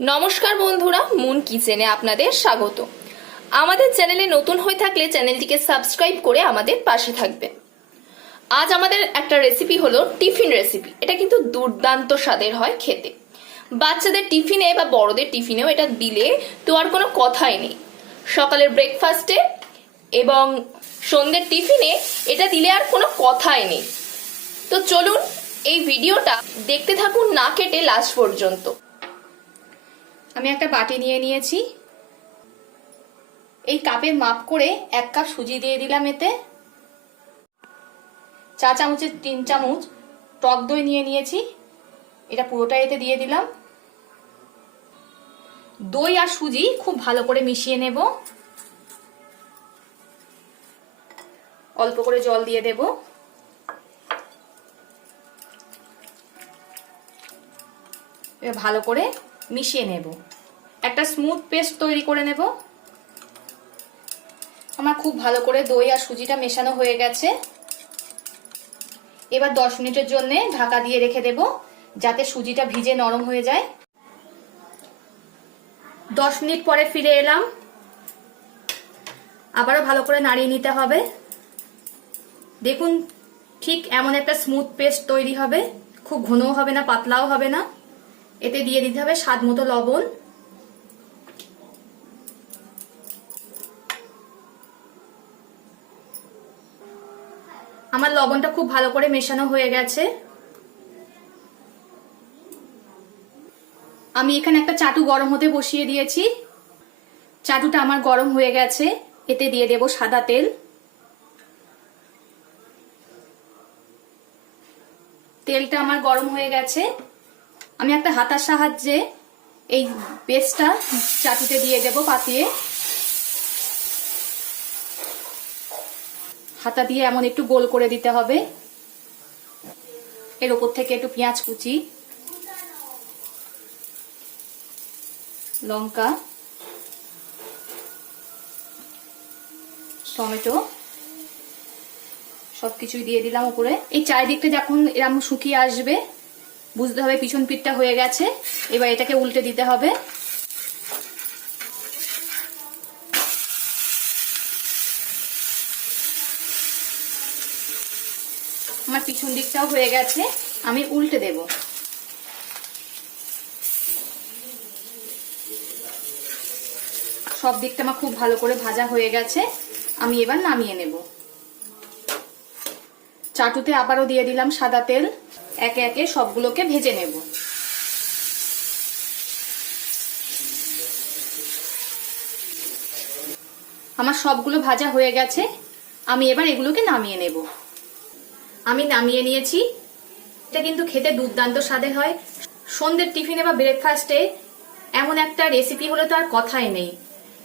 নমস্কার বন্ধুরা, মুন কিচেনে আপনাদের স্বাগত। আমাদের চ্যানেলে নতুন হয়ে থাকলে চ্যানেলটিকে সাবস্ক্রাইব করে আমাদের পাশে থাকবেন আজ আমাদের একটা রেসিপি হলো টিফিন রেসিপি এটা কিন্তু দুর্দান্ত স্বাদের হয় খেতে। বাচ্চাদের টিফিনে বা বড়দের টিফিনেও এটা দিলে তো আর কোনো কথাই নেই। সকালের ব্রেকফাস্টে এবং সন্ধ্যের টিফিনে এটা দিলে আর কোনো কথাই নেই। তো চলুন এই ভিডিওটা দেখতে থাকুন না কেটে লাস্ট পর্যন্ত। আমি একটা বাটি নিয়ে নিয়েছি। এই কাপের মাপ করে এক কাপ সুজি দিয়ে দিলাম এতে। চা চামচের তিন চামচ টক দই নিয়ে নিয়েছি। এটা পুরোটা এতে দিয়ে দিলাম। দই আর সুজি খুব ভালো করে মিশিয়ে নেব। অল্প করে জল দিয়ে দেব। ভালো করে মিশিয়ে নেব। একটা স্মুথ পেস্ট তৈরি করে নেব। আমার খুব ভালো করে দই আর সুজিটা মেশানো হয়ে গেছে। এবার দশ মিনিটের জন্য ঢাকা দিয়ে রেখে দেব, যাতে সুজিটা ভিজে নরম হয়ে যায়। দশ মিনিট পরে ফিরে এলাম। আবারও ভালো করে নাড়িয়ে নিতে হবে। দেখুন, ঠিক এমন একটা স্মুথ পেস্ট তৈরি হবে। খুব ঘনও হবে না, পাতলাও হবে না। এতে দিয়ে দিতে হবে স্বাদ মতো লবণ। আমার লবণটা খুব ভালো করে মেশানো হয়ে গেছে। আমি এখানে একটা চাটু গরম হতে বসিয়ে দিয়েছি। চাটুটা আমার গরম হয়ে গেছে, এতে দিয়ে দেব সাদা তেল। তেলটা আমার গরম হয়ে গেছে। আমি একটা হাতার সাহায্যে এই পেস্টটা চাটুতে দিয়ে দেব পাতিয়ে। হাতা দিয়ে এমন একটু গোল করে দিতে হবে। এর ওপর থেকে একটু পেঁয়াজ কুচি, লঙ্কা, টমেটো সবকিছুই দিয়ে দিলাম উপরে। এই চারিদিকটা যখন এরকম শুকিয়ে আসবে, বুঝতে হবে পিছন পিঠটা হয়ে গেছে, এবার এটাকে উল্টে দিতে হবে। আমার পিছন দিকটাও হয়ে গেছে, আমি উল্টে দেব। সব দিকটা আমার খুব ভালো করে ভাজা হয়ে গেছে, আমি এবার নামিয়ে নেব। চাটুতে আবারও দিয়ে দিলাম সাদা তেল, একে একে সবগুলোকে ভেজে নেব। আমার সবগুলো ভাজা হয়ে গেছে, আমি এবার এগুলোকে নামিয়ে নেব। আমি নামিয়ে নিয়েছি। এটা কিন্তু খেতে দুর্দান্ত স্বাদে হয়। সন্ধ্যের টিফিনে বা ব্রেকফাস্টে এমন একটা রেসিপি হলে তো আর কথাই নেই।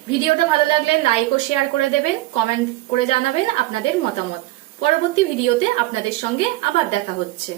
ভিডিওটা ভালো লাগলে লাইক ও শেয়ার করে দেবেন কমেন্ট করে জানাবেন আপনাদের মতামত। পরবর্তী ভিডিওতে আপনাদের সঙ্গে আবার দেখা হচ্ছে।